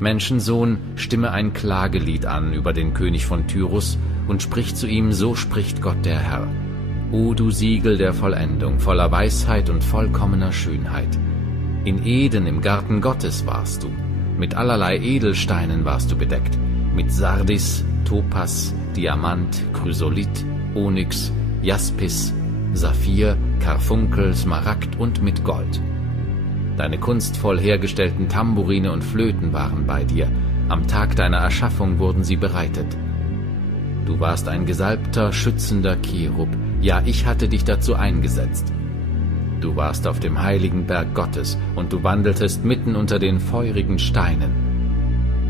Menschensohn, stimme ein Klagelied an über den König von Tyrus und sprich zu ihm, so spricht Gott der Herr. O du Siegel der Vollendung, voller Weisheit und vollkommener Schönheit. In Eden im Garten Gottes warst du, mit allerlei Edelsteinen warst du bedeckt, mit Sardis, Topas, Diamant, Chrysolit, Onyx, Jaspis, Saphir, Karfunkel, Smaragd und mit Gold. Deine kunstvoll hergestellten Tamburine und Flöten waren bei dir, am Tag deiner Erschaffung wurden sie bereitet. Du warst ein gesalbter, schützender Cherub, ja, ich hatte dich dazu eingesetzt. Du warst auf dem heiligen Berg Gottes, und du wandeltest mitten unter den feurigen Steinen.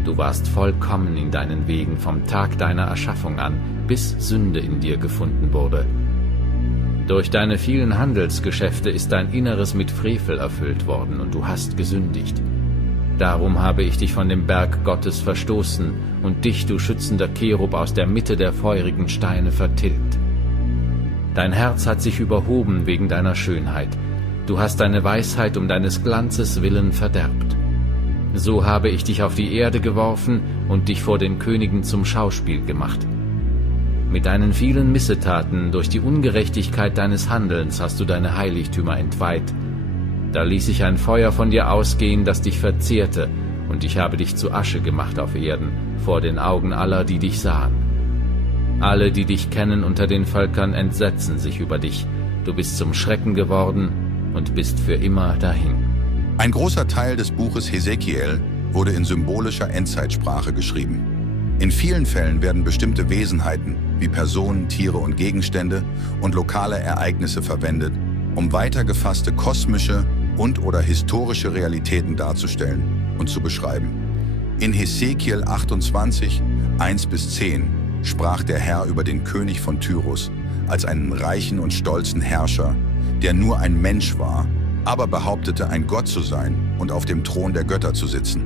Du warst vollkommen in deinen Wegen vom Tag deiner Erschaffung an, bis Sünde in dir gefunden wurde. Durch deine vielen Handelsgeschäfte ist dein Inneres mit Frevel erfüllt worden, und du hast gesündigt. Darum habe ich dich von dem Berg Gottes verstoßen und dich, du schützender Cherub, aus der Mitte der feurigen Steine vertilgt. Dein Herz hat sich überhoben wegen deiner Schönheit. Du hast deine Weisheit um deines Glanzes willen verderbt. So habe ich dich auf die Erde geworfen und dich vor den Königen zum Schauspiel gemacht. Mit deinen vielen Missetaten, durch die Ungerechtigkeit deines Handelns hast du deine Heiligtümer entweiht. Da ließ ich ein Feuer von dir ausgehen, das dich verzehrte, und ich habe dich zu Asche gemacht auf Erden, vor den Augen aller, die dich sahen. Alle, die dich kennen unter den Völkern, entsetzen sich über dich. Du bist zum Schrecken geworden und bist für immer dahin. Ein großer Teil des Buches Hesekiel wurde in symbolischer Endzeitsprache geschrieben. In vielen Fällen werden bestimmte Wesenheiten wie Personen, Tiere und Gegenstände und lokale Ereignisse verwendet, um weiter gefasste kosmische und/oder historische Realitäten darzustellen und zu beschreiben. In Hesekiel 28, 1-10 sprach der Herr über den König von Tyrus als einen reichen und stolzen Herrscher, der nur ein Mensch war, aber behauptete, ein Gott zu sein und auf dem Thron der Götter zu sitzen.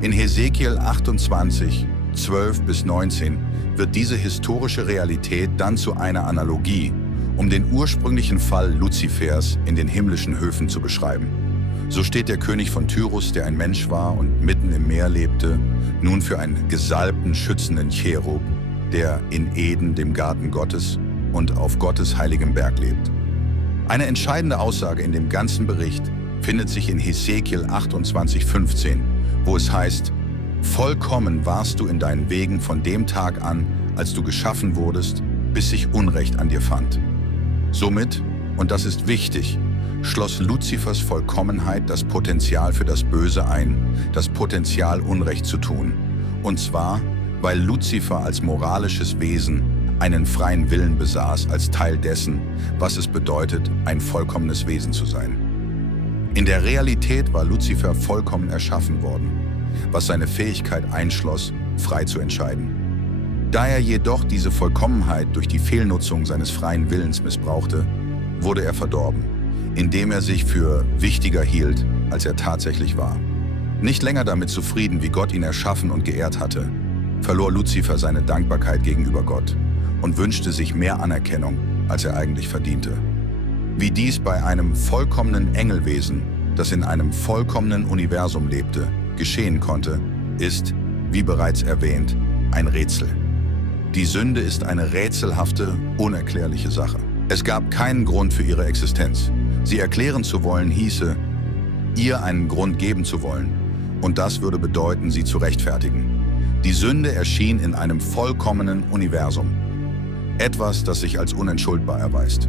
In Hesekiel 28, 12-19 wird diese historische Realität dann zu einer Analogie, um den ursprünglichen Fall Luzifers in den himmlischen Höfen zu beschreiben. So steht der König von Tyrus, der ein Mensch war und mitten im Meer lebte, nun für einen gesalbten, schützenden Cherub, der in Eden, dem Garten Gottes, und auf Gottes heiligem Berg lebt. Eine entscheidende Aussage in dem ganzen Bericht findet sich in Hesekiel 28,15, wo es heißt: Vollkommen warst du in deinen Wegen von dem Tag an, als du geschaffen wurdest, bis sich Unrecht an dir fand. Somit, und das ist wichtig, schloss Luzifers Vollkommenheit das Potenzial für das Böse ein, das Potenzial, Unrecht zu tun. Und zwar, weil Luzifer als moralisches Wesen einen freien Willen besaß als Teil dessen, was es bedeutet, ein vollkommenes Wesen zu sein. In der Realität war Luzifer vollkommen erschaffen worden, was seine Fähigkeit einschloss, frei zu entscheiden. Da er jedoch diese Vollkommenheit durch die Fehlnutzung seines freien Willens missbrauchte, wurde er verdorben, indem er sich für wichtiger hielt, als er tatsächlich war. Nicht länger damit zufrieden, wie Gott ihn erschaffen und geehrt hatte, verlor Luzifer seine Dankbarkeit gegenüber Gott und wünschte sich mehr Anerkennung, als er eigentlich verdiente. Wie dies bei einem vollkommenen Engelwesen, das in einem vollkommenen Universum lebte, geschehen konnte, ist, wie bereits erwähnt, ein Rätsel. Die Sünde ist eine rätselhafte, unerklärliche Sache. Es gab keinen Grund für ihre Existenz. Sie erklären zu wollen hieße, ihr einen Grund geben zu wollen, und das würde bedeuten, sie zu rechtfertigen. Die Sünde erschien in einem vollkommenen Universum. Etwas, das sich als unentschuldbar erweist.